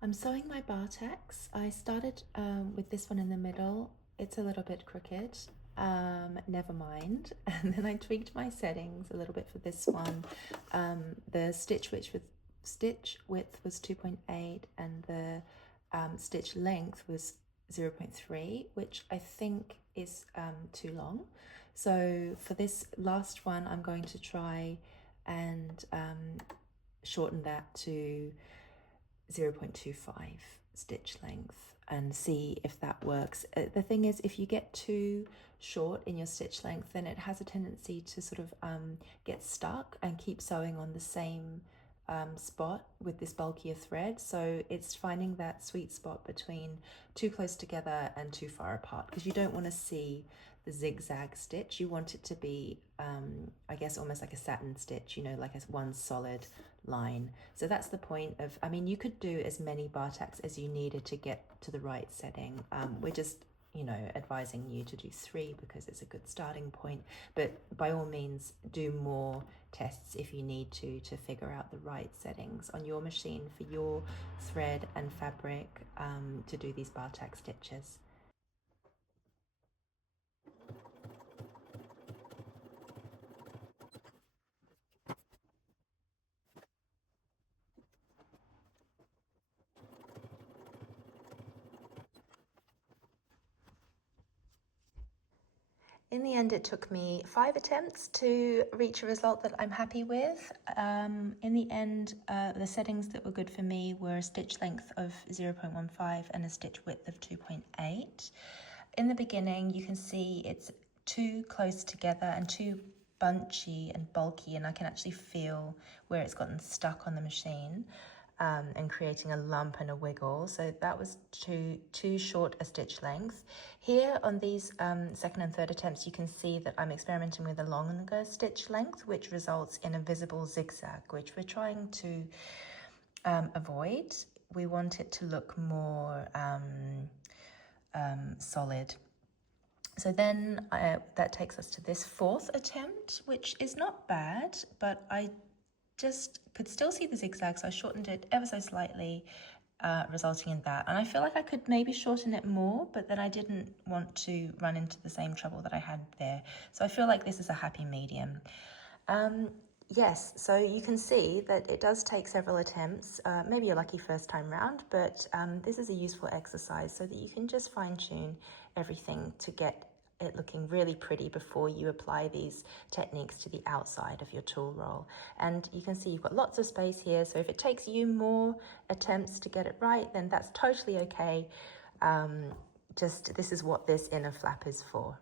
I'm sewing my bartacks. I started with this one in the middle. It's a little bit crooked. Never mind. And then I tweaked my settings a little bit for this one. The stitch width was 2.8 and the stitch length was 0.3, which I think is too long. So for this last one, I'm going to try and shorten that to 0.25 stitch length and see if that works. The thing is, if you get too short in your stitch length, then it has a tendency to sort of get stuck and keep sewing on the same spot with this bulkier thread. So it's finding that sweet spot between too close together and too far apart, because you don't want to see the zigzag stitch. You want it to be I guess almost like a satin stitch, you know, like a one solid line. So that's the point of, I mean, you could do as many bartacks as you needed to get to the right setting. We're just, you know, advising you to do 3 because it's a good starting point, but by all means do more tests if you need to figure out the right settings on your machine for your thread and fabric to do these bartack stitches. In the end, it took me 5 attempts to reach a result that I'm happy with. In the end, the settings that were good for me were a stitch length of 0.15 and a stitch width of 2.8. In the beginning, you can see it's too close together and too bunchy and bulky, and I can actually feel where it's gotten stuck on the machine. And creating a lump and a wiggle. So that was too short a stitch length. Here on these second and third attempts, you can see that I'm experimenting with a longer stitch length, which results in a visible zigzag, which we're trying to avoid. We want it to look more solid. So then that takes us to this 4th attempt, which is not bad, but I just could still see the zigzags. So I shortened it ever so slightly, resulting in that. And I feel like I could maybe shorten it more, but then I didn't want to run into the same trouble that I had there. So I feel like this is a happy medium. Yes, so you can see that it does take several attempts, maybe you're lucky first time round, but this is a useful exercise so that you can just fine tune everything to get it looking really pretty before you apply these techniques to the outside of your tool roll. And you can see you've got lots of space here, so if it takes you more attempts to get it right, then that's totally okay. Just this is what this inner flap is for.